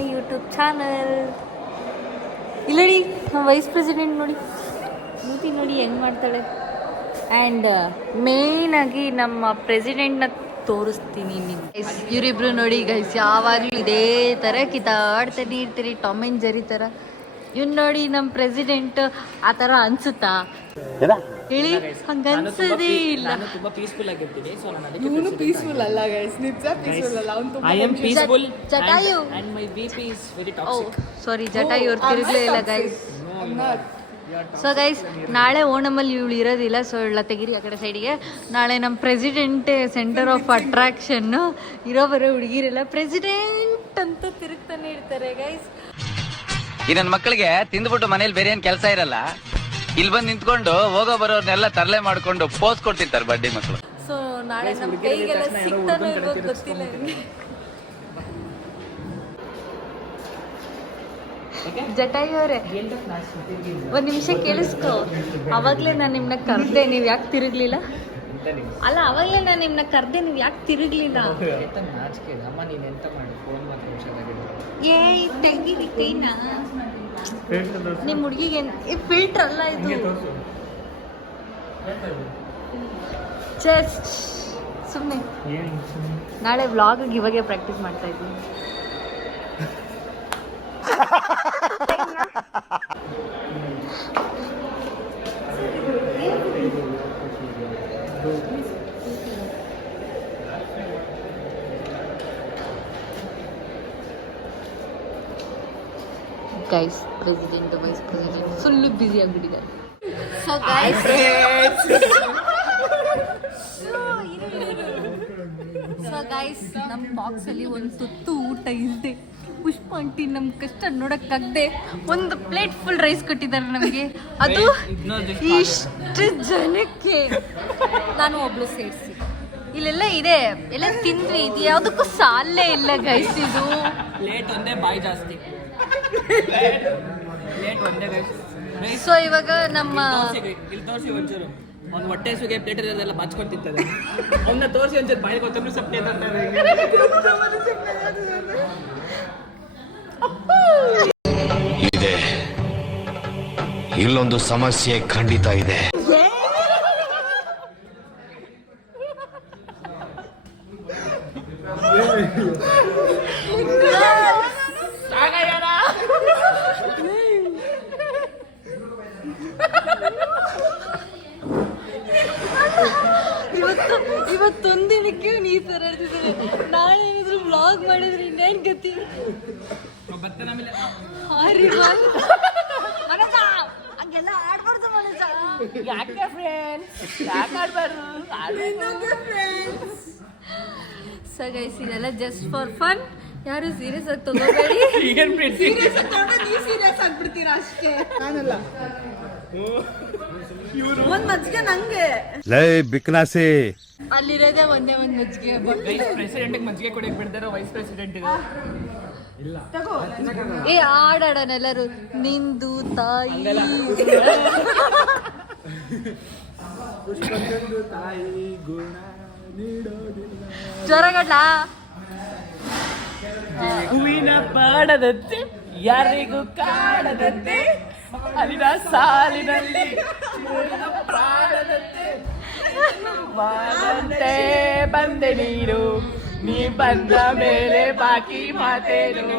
My YouTube channel. ಇಲ್ಲ ನೋಡಿ ನಮ್ಮ ವೈಸ್ ಪ್ರೆಸಿಡೆಂಟ್ ನೋಡಿ ಮೂತಿ ನೋಡಿ ಹೆಂಗೆ ಮಾಡ್ತಾಳೆ. ಆ್ಯಂಡ್ ಮೇಯ್ನಾಗಿ ನಮ್ಮ ಪ್ರೆಸಿಡೆಂಟ್ನ ತೋರಿಸ್ತೀನಿ ನಿಮ್ಗೆ. ಇವರಿಬ್ರು ನೋಡಿ ಗೈಸ್ ಯಾವಾಗಲೂ ಇದೇ ಥರ ಕಿತ್ತಾಡ್ತಾನೆ ಇರ್ತೀರಿ, ಟಾಮ್ ಆ್ಯಂಡ್ ಜೆರಿ ಥರ. ಇವ್ನು ನೋಡಿ ನಮ್ಮ ಪ್ರೆಸಿಡೆಂಟ್ ಆ ಥರ ಅನ್ಸುತ್ತಾ ಹೇಳಿ? ಹಂಗ ಅನ್ಸೋದೇ ಇಲ್ಲ. ತುಂಬಾ ಪೀಸ್ಫುಲ್ ಆಗಿರ್ತೀನಿ. ಸೊ ನಾನು ಅದಕ್ಕೆ ಇವನು ಪೀಸ್ಫುಲ್ ಅಲ್ಲ ಗೈಸ್, ನಿಜ ಪೀಸ್ಫುಲ್ ಅಲ್ಲ. ಅವನು ತುಂಬಾ I am peaceful Jatayu and my BP is very toxic. ಸಾರಿ ಜಟಾಯು ಅವ್ರು ತಿರುಗಲೇ ಇಲ್ಲ ಗೈಸ್. ಸೊ ಗೈಸ್ ನಾಳೆ ಓಣಮಲ್ಲಿ ಇವಳು ಇರೋದಿಲ್ಲ, ಸೊ ಇವಳ ತೆಗಿರಿ ಆ ಕಡೆ ಸೈಡಿಗೆ. ನಾಳೆ ನಮ್ಮ ಪ್ರೆಸಿಡೆಂಟೇ ಸೆಂಟರ್ ಆಫ್ ಅಟ್ರಾಕ್ಷನ್ನು. ಇರೋ ಬರೋ ಹುಡುಗಿರೆಲ್ಲ ಪ್ರೆಸಿಡೆಂಟ್ ಅಂತ ತಿರುಗ್ತಾನೆ ಇರ್ತಾರೆ ಗೈಸ್. ಈ ನನ್ನ ಮಕ್ಕಳಿಗೆ ತಿಂದ್ಬಿಟ್ಟು ಮನೇಲಿ ಬೇರೆ ಏನ್ ಕೆಲಸ ಇರಲ್ಲ, ಇಲ್ಲಿ ಬಂದು ನಿಂತ್ಕೊಂಡು ಹೋಗೋ ಬರೋರ್ನೆಲ್ಲ ತರಲೆ ಮಾಡ್ಕೊಂಡು ಪೋಸ್ ಕೊಡ್ತಿರ್ತಾರೆ ಬಡ್ಡಿ ಮಕ್ಕಳು. ಸೊ ನಾಳೆ ನಮ್ಮ ಕೈಗೆಲ್ಲ ಸಿಗ್ತಾನೋ ಇಲ್ವೋ ಗೊತ್ತಿಲ್ಲ. ಜಟಾಯು ಅವರೇ ಒಂದ್ ನಿಮಿಷ ಕೇಳಿಸ್ಕೊ. ಅವಾಗ್ಲೇ ನಾನು ನಿಮ್ನ ಕರ್ದೆ, ನೀವ್ ಯಾಕೆ ತಿರುಗ್ಲಿಲ್ಲ? ಅಲ್ಲ ಅವಾಗ್ಲೇ ನಾನು ನಿಮ್ನ ಕರ್ದೆ, ನೀವ್ ಯಾಕೆ ತಿರುಗ್ಲಿಲ್ಲ? ಏ ತೆಗೀರಿ ಕೈನ. ನಿಮ್ ಹುಡುಗಿಗೆ ಫಿಲ್ಟರ್ ಅಲ್ಲ ಇದು, ಜಸ್ಟ್ ಸುಮ್ಮನೆ. ನಾಳೆ ವ್ಲಾಗ್ ಇವಾಗೆ ಪ್ರಾಕ್ಟೀಸ್ ಮಾಡ್ತಾ ಇದ್ದೀನಿ. Guys president vice president full busy ಆಗಿಬಿಟ್ಟಿದ್ದಾರೆ. ಸೊ ಗೈಸ್ ನಮ್ಮ ಬಾಕ್ಸಲ್ಲಿ ಒಂದು ತುತ್ತು ಊಟ ಇಲ್ಲದೆ ಪುಷ್ಪ ಆಂಟಿ ನಮ್ಮ ಕಷ್ಟ ನೋಡೋಕ್ಕಾಗದೆ ಒಂದು ಪ್ಲೇಟ್ ಫುಲ್ ರೈಸ್ ಕೊಟ್ಟಿದ್ದಾರೆ ನಮಗೆ. ಅದು ಇಷ್ಟು ಜನಕ್ಕೆ ನಾನು ಒಬ್ಳು ಸೇರಿಸಿ. ಇಲ್ಲೆಲ್ಲ ಇದೆ, ಎಲ್ಲ ತಿಂದ್ವಿ. ಇದು ಯಾವುದಕ್ಕೂ ಸಾಲೇ ಇಲ್ಲ ಗೈಸ್. ಇದು ಪ್ಲೇಟ್ ಒಂದೇ ಬಾಯಿ ಜಾಸ್ತಿ. ಪ್ಲೇಟ್ ಒಂದೇ ಗೈಸ್. ಸೊ ಇವಾಗ ನಮ್ಮ ಇಲ್ಲಿ ತೋರಿಸಿ ಒಂಚೂರು ಅವ್ನು ಹೊಟ್ಟೆ ಸುಗೆ ಪ್ಲೇಟ್ ಇರೋದೆಲ್ಲ ಬಾಚ್ಕೊಂಡು ತಿಂತದೆ. ಅವನ್ನ ತೋರಿಸಿ ಒಂಚೂರು ಬಾಯಿಗೆ ಕೊತ್ತಂಬರಿ ಸೊಪ್ಪು ಇದೆ. ಇಲ್ಲೊಂದು ಸಮಸ್ಯೆ ಖಂಡಿತ ಇದೆ. ಇವತ್ತೊಂದಿನಕ್ಕೆ ಈ ಥರ ಇರ್ತಿದ್ದಾರೆ. ನಾಳೆ ಏನಾದ್ರು ವ್ಲಾಗ್ ಮಾಡಿದ್ರೆ ಇನ್ನೇನು ಗತಿ? ಹಂಗೆಲ್ಲ ಆಡ್ಬಾರ್ದು ಮನಸ. ಯಾಕೆ ಫ್ರೆಂಡ್ಸ್, ಯಾಕೆ ಆಡ್ಬಾರ್ದು? ಸೊ ಗೈಸ್ ಇದೆಲ್ಲ ಜಸ್ಟ್ ಫಾರ್ ಫನ್. ಯಾರು ಸೀರಿಯಸ್ ಆಗಿ ತಗೋಬೇಡಿ. ಸೀರಿಯಸ್ ಆಗ್ಬಿಡ್ತೀರಾ ಅಷ್ಟೇ. ನಾನಲ್ಲ ಒಂದ್ ಮಜ್ಜಿಗೆ ನಂಗೆ. ಲೈ ಬಿಕ್ನಾಸಿ ಅಲ್ಲಿರೋದೇ ಒಂದೇ ಒಂದು ಮಜ್ಜಿಗೆ. ಪ್ರೆಸಿಡೆಂಟ್ ಮಜ್ಜಿಗೆ ಕೊಡಕ್ಕೆ ಬಿಡ್ತಾರೋ ವೈಸ್ ಪ್ರೆಸಿಡೆಂಟ್ ಇಲ್ಲ. ಏ ಆಡೋಣ ಎಲ್ಲರೂ. ನಿಂದು ತಾಯಿ ಜ್ವರಗಡ್ಲ ಹೂವಿನ ಪಾಡದಂತೆ ಯಾರಿಗೂ ಕಾಡದಂತೆ ಅಲ್ಲಿನ ಸಾಲಿನಲ್ಲಿ ಪ್ರಾಣದಂತೆ ವಾದಂತೆ ಬಂದೆ ನೀನು, ನೀ ಬಂದ ಮೇಲೆ ಬಾಕಿ ಮಾತೇನು.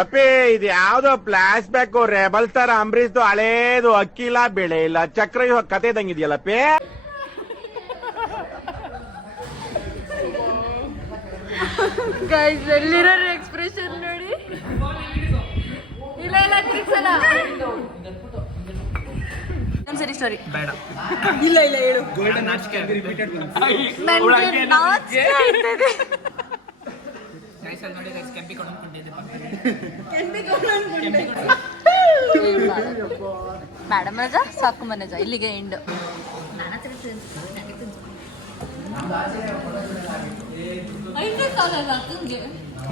ಅಪ್ಪಿ ಇದು ಯಾವ್ದೋ ಫ್ಲಾಶ್ ಬ್ಯಾಕ್ ರೆಬಲ್ ತರ ಅಂಬರೀಶ್ದು ಹಳೇದು ಅಕ್ಕಿ ಇಲ್ಲ ಬೆಳೆ ಇಲ್ಲ ಚಕ್ರ ಕತೆ ಇದಂಗಿದೆಯಲ್ಲಪ್ಪಿ. ಗೈಸ್ ಎಲ್ಲಿರೋ ಎಕ್ಸ್ಪ್ರೆಷನ್ ನೋಡಿ. ಇಲ್ಲ ಇಲ್ಲ ತಿರ್ಸಲ್ಲ. ಒಂದ್ಸರಿ ಸ್ಟೋರಿ ಬೇಡ. ಇಲ್ಲ ಇಲ್ಲ ಹೇಳು. ಗೋಲ್ಡನ್ ನಾಚಿಕೆ ನನಗೆ ನಾಚಿಕೆ ಆಗ್ತದೆ. ನೋಡಿ ಗೈಸ್ ಕೆಂಪಿಕೊಂಡು ಅನ್ಕೊಂಡಿದ್ದೆ. ಮೇಡಮ್ ರಜಾ ಸಾಕು ಮನಜ ಇಲ್ಲಿಗೆ ಎಂಡ್.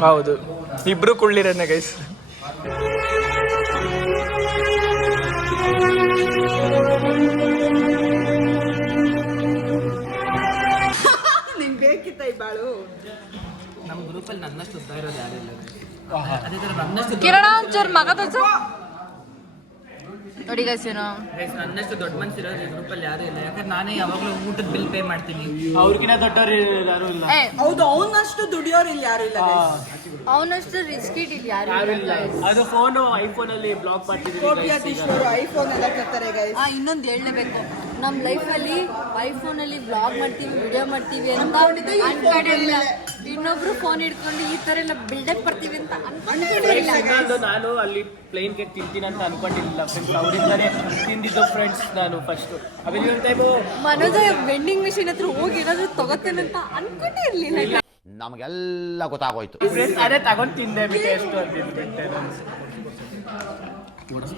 ಹೌದು, ಇಬ್ರು ಕುಳ್ಳಿರನ್ನ ಗೈಸ್. ಗ್ರೂಪಲ್ಲಿ ನನ್ನಷ್ಟು ಉದ್ದ ಇರೋದು ಯಾರು ಇಲ್ಲ ಅದೇ ಥರ ನನ್ನಷ್ಟು ಕಿರಣ ಒಂಚೂರು ಮಗ ತೋರ್ಸು ನೋಡಿ ಗೈಸ್ ಏನು ನನ್ನಷ್ಟು ದೊಡ್ಡ ಮನ್ಸಿರೋದು ಈ ಗ್ರೂಪಲ್ಲಿ ಯಾರು ಇಲ್ಲ ಯಾಕಂದ್ರೆ ನಾನೇ ಯಾವಾಗಲೂ ಊಟದ ಬಿಲ್ ಪೇ ಮಾಡ್ತೀನಿ. ಅವ್ರಿಗಿನ ದೊಡ್ಡವ್ರು ಯಾರು ಇಲ್ಲ. ಹೌದು ಅವನಷ್ಟು ದುಡಿಯೋರು ಇಲ್ಲಿ ಯಾರು ಇಲ್ಲ ಅವನಷ್ಟು ರಿಸ್ಕ್ ಇಲ್ಲಿ ಯಾರು ಇಲ್ಲ. ಅದು ಫೋನು ಐಫೋನ್ ಅಲ್ಲಿ ಬ್ಲಾಕ್ ಮಾಡ್ತಿದ್ದೀವಿ. ಕೋಟ್ಯಾಧೀಶರು ಐಫೋನ್ ಎಲ್ಲ ಕತ್ತಾರೆ ಗೈಸ್. ಇನ್ನೊಂದು ಹೇಳಲೇಬೇಕು, ನಮ್ಮ ಲೈಫಲ್ಲಿ ಐಫೋನಲ್ಲಿ ಬ್ಲಾಗ್ ಮಾಡ್ತೀವಿ, ವಿಡಿಯೋ ಮಾಡ್ತೀವಿ ಅಂತ ಅನ್ಕೊಂಡಿರಲಿಲ್ಲ. ಇನ್ನೊಬ್ರು ಫೋನ್ ಹಿಡ್ಕೊಂಡು ಈ ಥರ ಎಲ್ಲ ಬಿಲ್ಡಪ್ ಬರ್ತೀವಿ ಅಂತ ಅನ್ಕೊಂಡಿರಲಿಲ್ಲ. ಇನ್ನೊಂದು ನಾನು ಅಲ್ಲಿ ಪ್ಲೇನ್ ಕೇಕ್ ತಿಂತೀನಿ ಅಂತ ಅನ್ಕೊಂಡಿರ್ಲಿಲ್ಲ ಫ್ರೆಂಡ್ಸ್. ಅವರಿಂದಾನೇ ತಿಂದಿದ್ದು ಫ್ರೆಂಡ್ಸ್ ನಾನು ಫಸ್ಟ್. ಆಮೇಲೆ ಇನ್ನೊಂದು ಟೈಮು ಮನೋಜ ವೆಂಡಿಂಗ್ ಮಿಷಿನ್ ಹತ್ರ ಹೋಗಿ ಏನಾದ್ರು ತಗೋತೇನೆ ಅಂತ ಅನ್ಕೊಂಡೇ ಇರಲಿಲ್ಲ. ನಮಗೆಲ್ಲ ಗೊತ್ತಾಗೋಯ್ತು. ಫ್ರೆಂಡ್ಸ್ ಅದೇ ತಗೊಂಡು ತಿಂದೆ ಬಿಟ್ಟೆ ಎಷ್ಟು ಅಂತಿದ್ಬಿಟ್ಟೆ ನಾನು.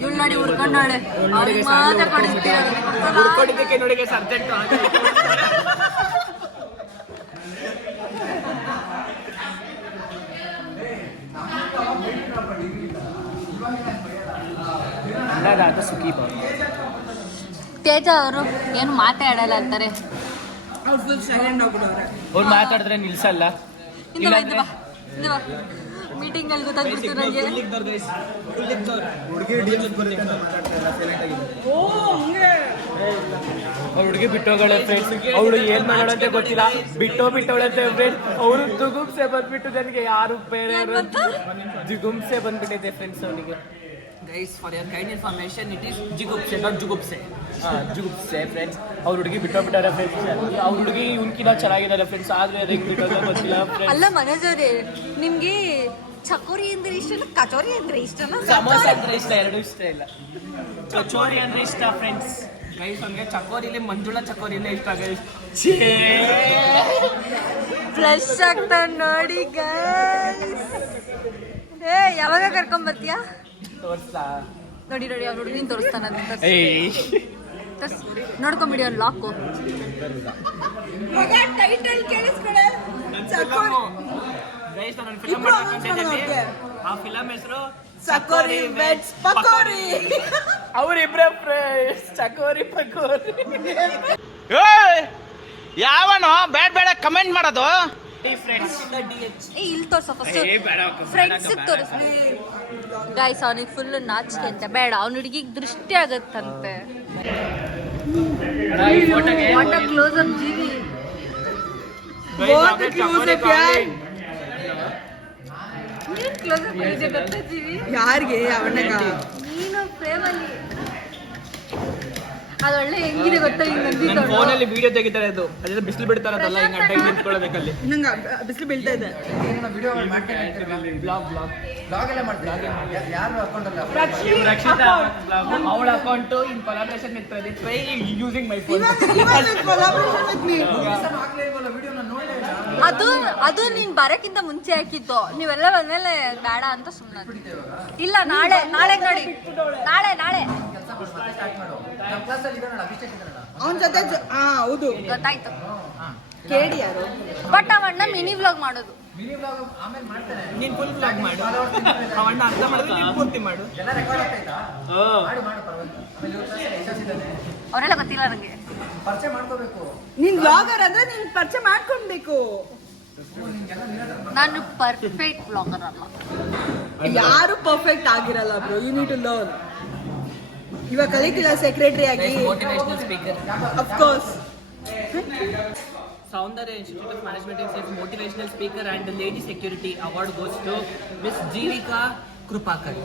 ಇವಳು ನೋಡಿ ಹುಡ್ಕೊಂಡಾಳೆ, ಅವ್ರಿಗೆ ಮಾತ್ರ ಹುಡ್ಕೊಂಡಿದ್ದಕ್ಕೆ ನೋಡಿ ಅರ್ಜೆಂಟ್ ಅನ್ನದಾತ ಸುಖಿ ಬಾಬು. ತೇಜ ಅವರು ಏನು ಮಾತಾಡಲ್ಲ ಅಂತಾರೆ. ಅವ್ರು ಫುಲ್ ಸೈಲೆಂಟ್ ಆಗ್ಬಿಡವ್ರೆ. ಅವ್ರು ಮಾತಾಡಿದ್ರೆ ನಿಲ್ಸಲ್ಲ. ಮೀಟಿಂಗ್ ಅಲ್ಲಿ ಗೊತ್ತಾಗ್ಬಿಡ್ತು ನನಗೆ. ಅವ್ರ ಹುಡುಗಿ ಬಿಟ್ಟೋಗಳೆ ಫ್ರೆಂಡ್ಸ್. ಅವಳು ಏನ್ ಮಾಡೋಣಂತೆ ಗೊತ್ತಿಲ್ಲ, ಬಿಟ್ಟೋಳಂತೆ ಫ್ರೆಂಡ್ಸ್. ಅವರು ಜುಗುಪ್ಸೆ ಬಂದ್ಬಿಟ್ಟು ನನಗೆ ಯಾರು ಬೇರೆ ಜುಗುಪ್ಸೆ ಬಂದ್ಬಿಟ್ಟಿದೆ ಫ್ರೆಂಡ್ಸ್ ಅವನಿಗೆ. Guys for your kind information it is ಜಿಗುಪ್ಸೆ ನಾಟ್ ಜುಗುಪ್ಸೆ. ಜುಗುಪ್ಸೆ ಫ್ರೆಂಡ್ಸ್. ಅವ್ರ ಹುಡುಗಿ ಬಿಟ್ಟೋಗ್ಬಿಟ್ಟಾರೆ ಫ್ರೆಂಡ್ಸ್. ಅವ್ರ ಹುಡುಗಿ ಇವ್ಕಿನ ಚೆನ್ನಾಗಿದ್ದಾರೆ ಫ್ರೆಂಡ್ಸ್. ಆದ್ರೆ ಅದಕ್ಕೆ ಬಿಟ್ಟೋದ ಗೊತ್ತಿಲ್ಲ ಫ್ರೆಂಡ್ಸ್. ಅಲ್ಲ ಮನೋಜ್ ಅವರೇ, ನಿಮ್ಗೆ ಚಕೋರಿ ಅಂದ್ರೆ ಇಷ್ಟನ ಕಚೋರಿ ಅಂದ್ರೆ ಇಷ್ಟನ? ಸಮೋಸ ಅಂದ್ರೆ ಇಷ್ಟ, ಎರಡು ಇಷ್ಟ ಇಲ್ಲ. ಕಚೋರಿ ಅಂದ್ರೆ ಇಷ್ಟ ಫ್ರೆಂಡ್ಸ್. ಗೈಸ್ ಅವ್ನಿಗೆ ಚಕೋರಿಲಿ ಮಂಜುಳ ಚಕೋರಿಲೇ ಇಷ್ಟ ಗೈಸ್. ಫ್ರೆಶ್ ಆಗ್ತಾ ನೋಡಿ ಗೈಸ್. ಯಾವಾಗ ಕರ್ಕೊಂಡ್ ಬರ್ತೀಯಾ? ತೋರ್ಸ್ಲಾ? ನೋಡಿ ಅವ್ನ ಹುಡುಗಿನ ತೋರಿಸ್ತಾನ ಏಯ್ ನೋಡ್ಕೊಂಬಿಡಿ ಅವ್ನು ಲಾಕು. ಟೈಟಲ್ ಕೇಳಿಸ್ಕೊಳೆ. ಚಕೋರಿ ಗೈಸ್ ನಾನು ಫಿಲಂ ಮಾಡ್ತಿದ್ದೇನೆ. ಆ ಫಿಲಂ ಹೆಸರು ಚಕೋರಿ ವೆಟ್ಸ್ ಪಕೋರಿ. ಅವರಿಬ್ರೆ ಫ್ರೆಂಡ್ಸ್. ಚಕೋರಿ ಪಕೋರಿ. ಯಾವನೋ ಬೇಡ ಕಮೆಂಟ್ ಮಾಡೋದು. ಫ್ರೆಂಡ್ಸ್ ಇಲ್ಲಿ ತೋರ್ಸ ಫಸ್ಟ್ ಫ್ರೆಂಡ್ಸ್ ತೋರಿಸ್ ಗೈಸ್. ಅವನಿಗೆ ಫುಲ್ ನಾಚಿಕೆ ಅಂತ ಬೇಡ, ಅವ್ನ ಹುಡುಗಿಗೆ ದೃಷ್ಟಿ ಆಗತ್ತಂತೆ. ವಾಟ್ ಅ ಕ್ಲೋಸ್ ಅಪ್ ಜೀವಿ. ನೀನ್ ಕ್ಲೋಸ್ ಅಪ್ ಇದೆ ಗೊತ್ತಾ ಜೀವಿ? ಯಾರಿಗೆ ಅವಣ್ಣಗ ನೀನು ಪ್ರೇಮಲ್ಲಿ ಅದೊಳ್ಳೆ ಹೆಂಗಿದೆ ಗೊತ್ತಾ? ಹಿಂಗ್ ನನ್ನ ಬಂದಿದ್ದು ಫೋನಲ್ಲಿ ವಿಡಿಯೋ ತೆಗಿತಾರೆ. ಅದು ಅದೇ ಬಿಸಿಲು ಬಿಡ್ತಾರಲ್ಲ ಹಿಂಗೆ ಅಡ್ಡ ನಿಂತ್ಕೊಳ್ಳಬೇಕಲ್ಲಿ. ನಂಗೆ ಬಿಸಿಲು ಬೀಳ್ತಾ ಇದೆ. ರಕ್ಷಿತಾ ಅವಳ ಅಕೌಂಟ್ ಇನ್ ಕೊಲಾಬ್ರೇಷನ್ ಇರ್ತದೆ. Try using my phone. ಅದು ನೀನ್ ಬರಕ್ಕಿಂತ ಮುಂಚೆ ಹಾಕಿದ್ದು. ನೀವೆಲ್ಲ ಬಂದ್ಮೇಲೆ ಬೇಡ ಅಂತ ಸುಮ್ಮನೆ. ಇಲ್ಲ ನಾಳೆ ನೋಡಿ, ನಾಳೆ ಅವನ ಜೊತೆ ಹೌದು ಗೊತ್ತಾಯ್ತು. ಕೇಳಿ ಯಾರು ಬಟ್ ಅವಣ್ಣ ಮಿನಿ ವ್ಲಾಗ್ ಮಾಡೋದು. ನೀನ್ ಫುಲ್ ಬ್ಲಾಗ್ ಮಾಡು, ಅವಣ್ಣ ಅರ್ಧ ಮಾಡಿದ್ರೆ ನೀನ್ ಪೂರ್ತಿ ಮಾಡು. ಅವರೆಲ್ಲ ಗೊತ್ತಿಲ್ಲ ನಂಗೆ. ನೀನ್ ಬ್ಲಾಗರ್ ಅಂದ್ರೆ ನೀನ್ ಪರಿಚಯ ಮಾಡ್ಕೊಳ್ಬೇಕು. ನಾನು ಪರ್ಫೆಕ್ಟ್ ಬ್ಲಾಗರ್ ಅಲ್ಲ. ಯಾರು ಪರ್ಫೆಕ್ಟ್ ಆಗಿರಲ್ಲ bro. You need to learn. ಇವಾಗ ಕಲಿತಿಲ್ಲ ಸೆಕ್ರೆಟರಿ ಆಗಿ. Motivational speaker of course. Soundarya institute of management institute motivational speaker and lady security award goes to miss Jeevika Krupakar.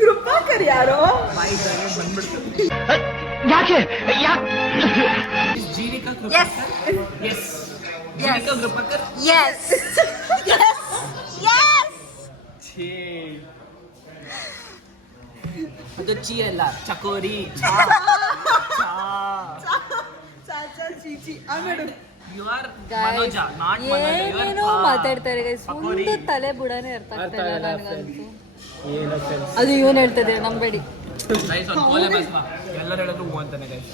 Krupakar ಯಾರು? ಬಾಯಿದ್ದಾರೆ ಬಂದ್ಬಿಡ್ತು. Miss Jeevika Yes. Krupakar. Yes Jeevika Krupakar. Yes. ಅದು ಚೀ ಅಲ್ಲ, ಚಕೋರಿ. ಚೀಚಿ ಆಮೇಲೆ you are Manoja, not Manoja. ಏನೇನೋ ಮಾತಾಡ್ತಾರೆ ಗೈಸ್. ಒಂದು ತಲೆ ಬುಡಾನೇ ಅರ್ಥ ಆಗ್ತಾ ಇಲ್ಲ ನನಗಂತೂ. ಅದು ಇವನ್ ಹೇಳ್ತದೆ, ನಂಬೇಡಿ. ಗೈಸ್ ಒಂದು ಕೋಲೆ ಬಸ್ಮ ಎಲ್ಲರೂ ಹೇಳಿದ್ರು ಹೂ ಅಂತಾನೆ ಗೈಸ್.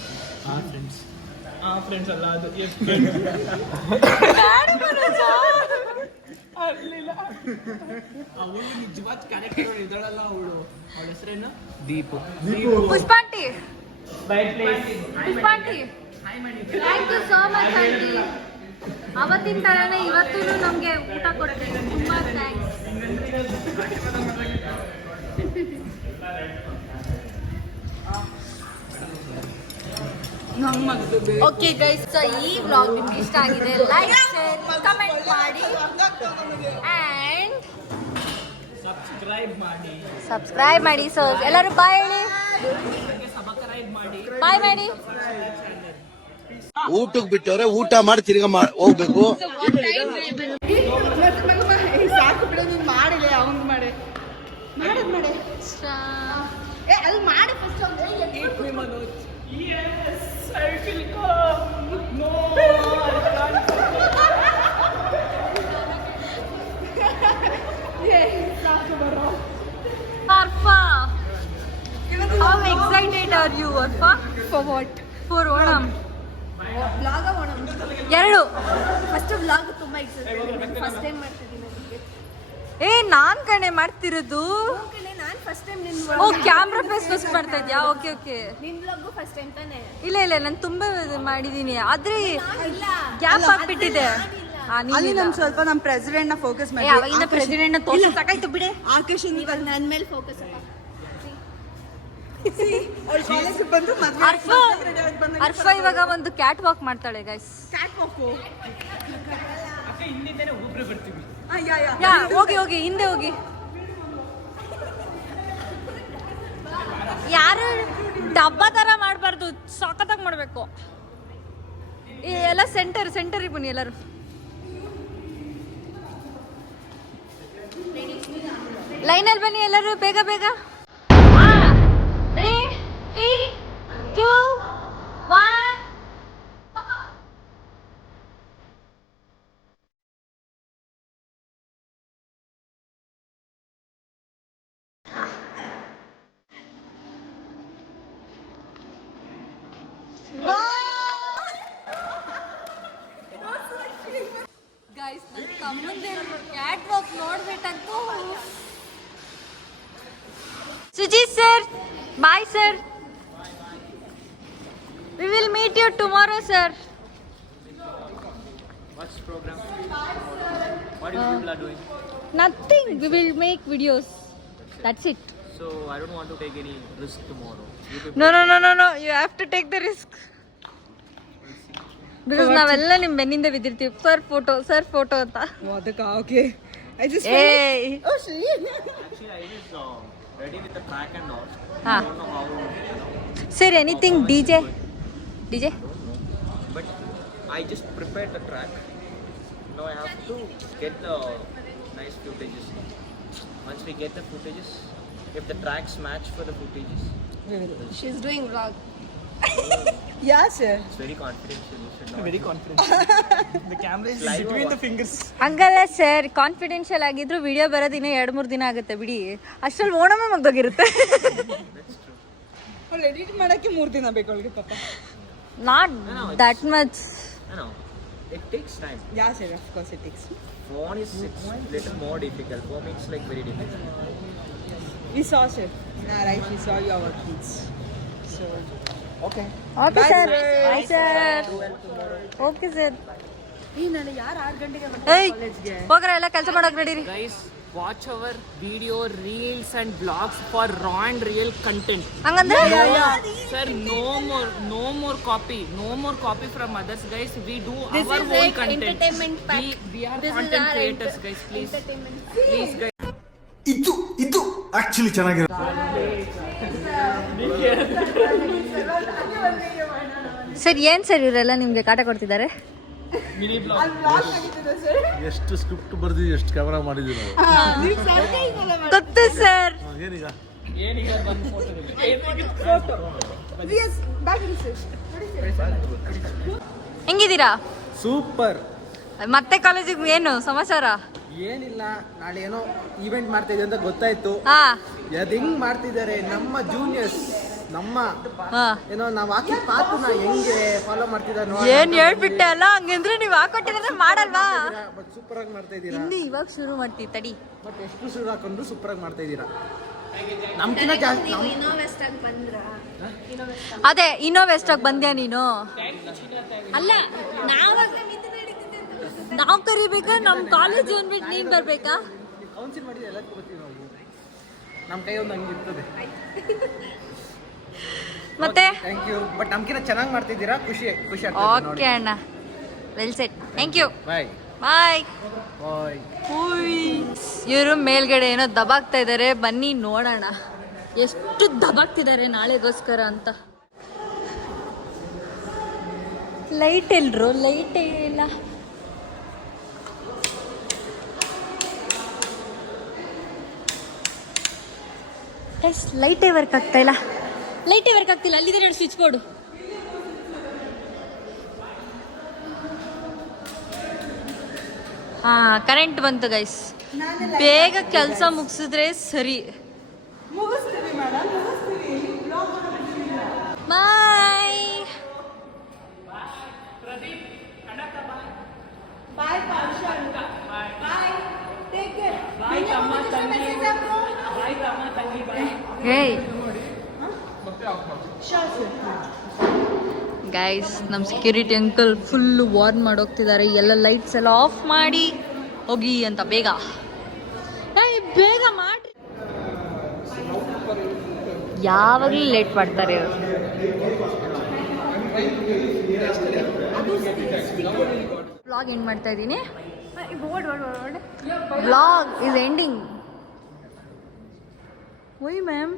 ಫ್ರೆಂಡ್ಸ್ ಅಲ್ಲ ಅದು. ಅವಳು ನಿಜವಾದ ಕ್ಯಾರೆಕ್ಟರ್ ಇದ್ದಾಳಲ್ಲ, ಅವಳ ಹೆಸರೇನು? Deepu. Pushpa aunty. Bye please. Pushpa aunty. Thank you so much aunty. ಅವತ್ತಿನ ಥರನೇ ಇವತ್ತೂ ನಮಗೆ ಊಟ ಕೊಡ್ತೀವಿ. ತುಂಬ ಥ್ಯಾಂಕ್ಸ್. ಓಕೆ ಗೈಸ್, ಸೊ ಈ ವ್ಲಾಗ್ ನಿಮ್ಗೆ ಇಷ್ಟ ಆಗಿದೆ, ಲೈಕ್ ಶೇರ್ ಕಮೆಂಟ್ ಮಾಡಿ ಆ್ಯಂಡ್ ಸಬ್ಸ್ಕ್ರೈಬ್ ಮಾಡಿ. ಸೊ ಎಲ್ಲರೂ ಬಾಯ್ ಹೇಳಿ, ಬಾಯ್ ಮಾಡಿ. ಊಟಕ್ಕೆ ಬಿಟ್ಟವ್ರೆ, ಊಟ ಮಾಡಿ ತಿರ್ಗಾ ಹೋಗ್ಬೇಕು. ಸಾಕು ಬಿಡು, ನೀನ್ ಮಾಡಿಲ್ಲ ಅವ್ನ್ ಮಾಡಿ ಮಾಡಿ ಅಲ್ಲಿ ಮಾಡಿ first. Arfa, how excited are you, Arfa? For what? For Onam. Blog Onam ಎರಡು. ಫಸ್ಟ್ ಬ್ಲಾಗ್ ತುಂಬಾ ಎಕ್ಸೈಟೆಡ್, ಫಸ್ಟ್ ಟೈಮ್ ಮಾಡ್ತಿದ್ದೀನಿ ಅದಕ್ಕೆ. ನಾನ್ ಕಣೆ ಮಾಡ್ತಿರೋದು. ನಾನು ಫಸ್ಟ್ ಟೈಮ್ ನಿನ್ ಓ, ಕ್ಯಾಮ್ರಾ ಫೇಸ್ ಫಸ್ಟ್ ಮಾಡ್ತಾ ಇದ್ಯಾ? Okay okay. ನಿನ್ ಬ್ಲಾಗ್ ಫಸ್ಟ್ ಟೈಮ್ ತಾನೆ? ಇಲ್ಲ ನಾನು ತುಂಬಾ ಮಾಡಿದೀನಿ, ಆದ್ರೆ ಇಲ್ಲ, ಗ್ಯಾಪ್ ಆಗ್ಬಿಟ್ಟಿದೆ. ಅಲ್ಲಿ ನಮ್ ಸ್ವಲ್ಪ ನಮ್ ಪ್ರೆಸಿಡೆಂಟ್ ನ ಫೋಕಸ್ ಮಾಡಿ. ಅವಾಗಿಂದ ಪ್ರೆಸಿಡೆಂಟ್ ನ ತೋರ್ಸಿ ಸಾಕಾಯ್ತು ಬಿಡೆ. ಆಕಾಶ್ ಇವಾಗ ನನ್ ಮೇಲೆ ಫೋಕಸ್ ಬಂದು ಅರ್ಫಾ ಇವಾಗ ಒಂದು ಕ್ಯಾಟ್ ವಾಕ್ ಮಾಡ್ತಾಳೆ ಗೈಸ್. ಹೋಗಿ ಹಿಂದೆ ಹೋಗಿ. ಯಾರು ಡಬ್ಬ ತರ ಮಾಡಬಾರ್ದು, ಸಖತ್ತಾಗಿ ಮಾಡಬೇಕು. ಎಲ್ಲ ಸೆಂಟರಿಗೆ ಬನ್ನಿ ಎಲ್ಲರೂ. ಲೈನಲ್ಲಿ ಬನ್ನಿ ಎಲ್ಲರೂ, ಬೇಗ ಬೇಗ. 3, 2, 1. ಗೈಸ್, ನನ್ನ ತಮ್ಮಂದೇ ಕ್ಯಾಟ್ ವಾಕ್ ನೋಡ್ಬೇಕಂತೂ. Sujith sir, bye sir. We will meet you tomorrow, sir. What's program tomorrow? What you people are doing? Nothing. We will make videos. That's it. So I don't want to take any risk tomorrow. You people No. You have to take the risk. Because ನಾವೆಲ್ಲ ನಿಮ್ ಬೆನ್ನಿಂದ ಬಿದ್ದಿರ್ತೀವಿ. Sir photo ಅಂತ. ಅದಕ್ಕ okay. I just oh shit. actually I was ready with the track and all. Ha. I don't know how. Sir, anything DJ? But I just prepared the track. Now I have to get the nice footages. Once we get the footages, if the tracks match for the footages, She's doing vlog. Yeah, sir. it's very confidential. You should not. Very confident. The camera is Live between the over. Fingers. ಹಂಗಲ್ಲ sir, confidential ಆಗಿದ್ರು video ಬರೋದಿನ 2-3 ದಿನ ಆಗುತ್ತೆ ಬಿಡಿ. ಅಷ್ಟ್ರಲ್ಲಿ ಓಣಮೇ ಮುಗ್ದೋಗಿರುತ್ತೆ. That's true. ಅವ್ಳು edit ಮಾಡಕ್ಕೆ 3 ದಿನ ಬೇಕು ಅವಳಿಗೆ ಪಾಪ. Not that much. No, it takes time. Yeah, sir. Of course it takes. Phone is it's little more difficult. For me, it's like very difficult. We saw, sir. Yeah, right. We saw your kids. So. Okay. Okay Bye, sir. sir. Bye sir. Okay sir. ನಾನು ಯಾರು 6 ಗಂಟೆಗೆ ಏಯ್, ಹೋಗ್ರ ಎಲ್ಲ ಕೆಲಸ ಮಾಡೋಕೆ ನಡೀರಿ. Guys, watch our video, reels and vlogs for raw and real content. ಹಂಗಂದ್ರೆ Sir, no more copy from others, guys. We do This our is own like content. entertainment pack. We are This is content our creators, guys. Please, guys. ಇದು actually ಚೆನ್ನಾಗಿರೋ. Sir, ಏನ್ sir ಇವರೆಲ್ಲ ನಿಮ್ಗೆ ಕಾಟ ಕೊಡ್ತಿದ್ದಾರೆ? ಎಷ್ಟು script ಬರ್ದಿದ್ವಿ, ಎಷ್ಟು camera ಮಾಡಿದ್ವಿ ನಾವು. ಗೊತ್ತು ಸರ್. ಏನೀಗ ಹೆಂಗಿದ್ದೀರಾ? Super. ಮತ್ತೆ ಕಾಲೇಜಿಗೆ ಏನು ಸಮಾಚಾರ? ಏನಿಲ್ಲ, ನಾಳೆ ಏನೋ ಈವೆಂಟ್ ಮಾಡ್ತಾ ಇದೆ ಅಂತ ಗೊತ್ತಾಯ್ತು. ಹಾ ಅದು ಹೆಂಗ್ ಮಾಡ್ತಿದ್ದಾರೆ ನಮ್ಮ ಜೂನಿಯರ್ಸ್, ನಮ್ಮ ಹಾ. ಏನೋ ನಾವು ಹಾಕಿದ ಪಾತ್ರನ ಹೆಂಗೆ ಫಾಲೋ ಮಾಡ್ತಿದ್ದಾರೆ ಏನ್ ಹೇಳ್ಬಿಟ್ಟೆ ಅಲ್ಲ, ಹಂಗಂದ್ರೆ ನೀವ್ ಹಾಕೊಟ್ಟಿದ್ರೆ ಮಾಡಲ್ವಾ? ಬಟ್ ಸೂಪರ್ ಆಗಿ ಮಾಡ್ತಾ ಇದ್ದೀರಾ. ಇನ್ನು ಇವಾಗ ಶುರು ಮಾಡ್ತೀವಿ ತಡಿ. ಬಟ್ ಎಷ್ಟು ಶುರು ಹಾಕೊಂಡ್ರು ಸೂಪರ್ ಆಗಿ ಮಾಡ್ತಾ ಇದ್ದೀರಾ. ನಮ್ಕಿನ್ನ ಜಾಸ್ತಿ ಅದೇ ಇನ್ನೋವೆಸ್ಟ್ ಆಗಿ ಬಂದ್ಯಾ ನೀನು? ಅಲ್ಲ, ನಾವಾಗ ನಾವು ಕರಿಬೇಕಾ? ನಮ್ಮ ಕಾಲೇಜ್ ಅಂದ್ಬಿಟ್ಟು ನೀನು ಬರಬೇಕಾ? ಕೌನ್ಸಿಲ್ ಮಾಡಿದ್ರೆ ಎಲ್ಲದಕ್ಕೂ ಬರ್ತೀವಿ ನಾವು. ನಮ್ಮ ಕೈ ಒಂದು ಹಂಗೆ ಇರ್ತದೆ. ಮತ್ತೆ ಥ್ಯಾಂಕ್ ಯು. ಬಟ್ ನಮ್ಗಿಂತ ಚೆನ್ನಾಗಿ ಮಾಡ್ತಿದ್ದೀರಾ, ಖುಷಿ ಓಕೆ ಅಣ್ಣ, ವೆಲ್ ಸೆಟ್, ಥ್ಯಾಂಕ್ ಯು, ಬಾಯ್ ಬಾಯ್. ಬಾಯ್. ಇವರು ಮೇಲ್ಗಡೆ ಏನೋ ದಬಾಕ್ತಾ ಇದ್ದಾರೆ, ಬನ್ನಿ ನೋಡೋಣ ಎಷ್ಟು ದಬಾಕ್ತಿದ್ದಾರೆ ನಾಳೆಗೋಸ್ಕರ ಅಂತ. ಲೈಟ್ ಎಲ್ರು? ಲೈಟ್ ಇಲ್ಲ. ಲೈಟೇ ವರ್ಕ್ ಆಗ್ತಾ ಇಲ್ಲ, ಲೈಟೇ ವರ್ಕ್ ಆಗ್ತಿಲ್ಲ. ಅಲ್ಲಿದೆ ನೋಡಿ ಸ್ವಿಚ್ ಬೋರ್ಡು. ಹಾ, ಕರೆಂಟ್ ಬಂತು ಗೈಸ್. ಬೇಗ ಕೆಲಸ ಮುಗಿಸಿದ್ರೆ ಸರಿ. ಮುಗಿಸ್ತೀವಿ ಮೇಡಮ್, ಮುಗಿಸ್ತೀವಿ. ಬಾಯ್. ಬಾಯ್ ಪಾರ್ಷಲ್. Bye. Take care. Bye hey guys, ನಮ್ಮ ಸೆಕ್ಯೂರಿಟಿ ಅಂಕಲ್ ಫುಲ್ ವಾರ್ನ್ ಮಾಡೋಗ್ತಿದ್ದಾರೆ, ಎಲ್ಲ ಲೈಟ್ಸ್ ಎಲ್ಲ ಆಫ್ ಮಾಡಿ ಹೋಗಿ ಅಂತ. ಬೇಗ ಬೇಗ ಮಾಡಿ. ಯಾವಾಗಲೂ ಲೇಟ್ ಮಾಡ್ತಾರೆ ಇವರು. ವ್ಲಾಗ್ ಎಂಡ್ ಮಾಡ್ತಾ ಇದ್ದೀನಿ. Vlog is ending. ಓಯ್ ಮ್ಯಾಮ್,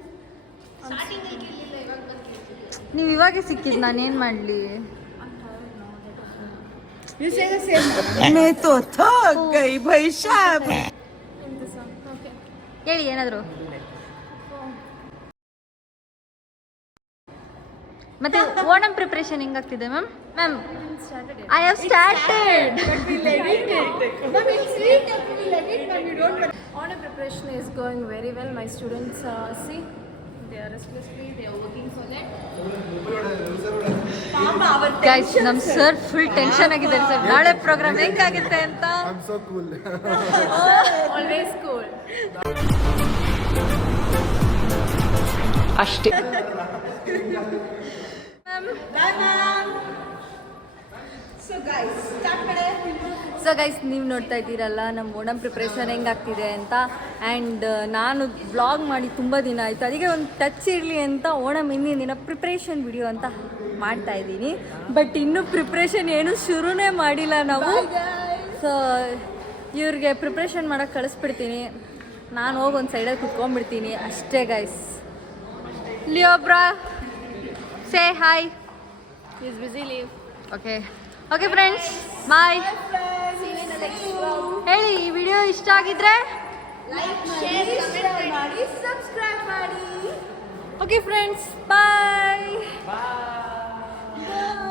ನೀವು ಇವಾಗೆ ಸಿಕ್ಕಿದ್, ನಾನೇನು ಮಾಡಲಿ? मैं तो थक गई भाई साहब. ಹೇಳಿ ಏನಾದ್ರು. ಮತ್ತೆ ಓಣಂ ಪ್ರಿಪ್ರೇಷನ್ ಹೆಂಗಾಗ್ತಿದೆ ma'am? Ma'am, I have started. Honor preparation is going very well. My students see they are restlessly, they are working for that. Guys, ನಮ್ಮ ಸರ್ ಫುಲ್ ಟೆನ್ಷನ್ ಆಗಿದ್ದಾರೆ ಸರ್, ನಾಳೆ ಪ್ರೋಗ್ರಾಮ್ ಹೆಂಗಾಗುತ್ತೆ ಅಂತ. Always cool. ಅಷ್ಟೇ. So guys, ನೀವು ನೋಡ್ತಾ ಇದ್ದೀರಲ್ಲ ನಮ್ಮ Onam preparation ಹೆಂಗಾಗ್ತಿದೆ ಅಂತ. ಆ್ಯಂಡ್ ನಾನು ವ್ಲಾಗ್ ಮಾಡಿ ತುಂಬ ದಿನ ಆಯಿತು, ಅದಕ್ಕೆ ಒಂದು ಟಚ್ ಇರಲಿ ಅಂತ ಓಣಂ ಹಿಂದಿನ ದಿನ ಪ್ರಿಪ್ರೇಷನ್ ವಿಡಿಯೋ ಅಂತ ಮಾಡ್ತಾ ಇದ್ದೀನಿ. ಬಟ್ ಇನ್ನೂ ಪ್ರಿಪ್ರೇಷನ್ ಏನು ಶುರುನೇ ಮಾಡಿಲ್ಲ ನಾವು. ಸೊ ಇವ್ರಿಗೆ ಪ್ರಿಪ್ರೇಷನ್ ಮಾಡೋಕ್ಕೆ ಕಳಿಸ್ಬಿಡ್ತೀನಿ, ನಾನು ಹೋಗಿ ಒಂದು ಸೈಡಲ್ಲಿ ಕುತ್ಕೊಂಡ್ಬಿಡ್ತೀನಿ ಅಷ್ಟೇ guys. Leo bro, say hi. He's busy leave. Okay okay friends, bye. ಹೇಳಿ, ಈ ವಿಡಿಯೋ ಇಷ್ಟ ಆಗಿದ್ರೆ ಲೈಕ್ ಮಾಡಿ, ಶೇರ್ ಮಾಡಿ, ಸಬ್ಸ್ಕ್ರೈಬ್ ಮಾಡಿ. ಓಕೆ ಫ್ರೆಂಡ್ಸ್, ಬಾಯ್. ಬಾಯ್.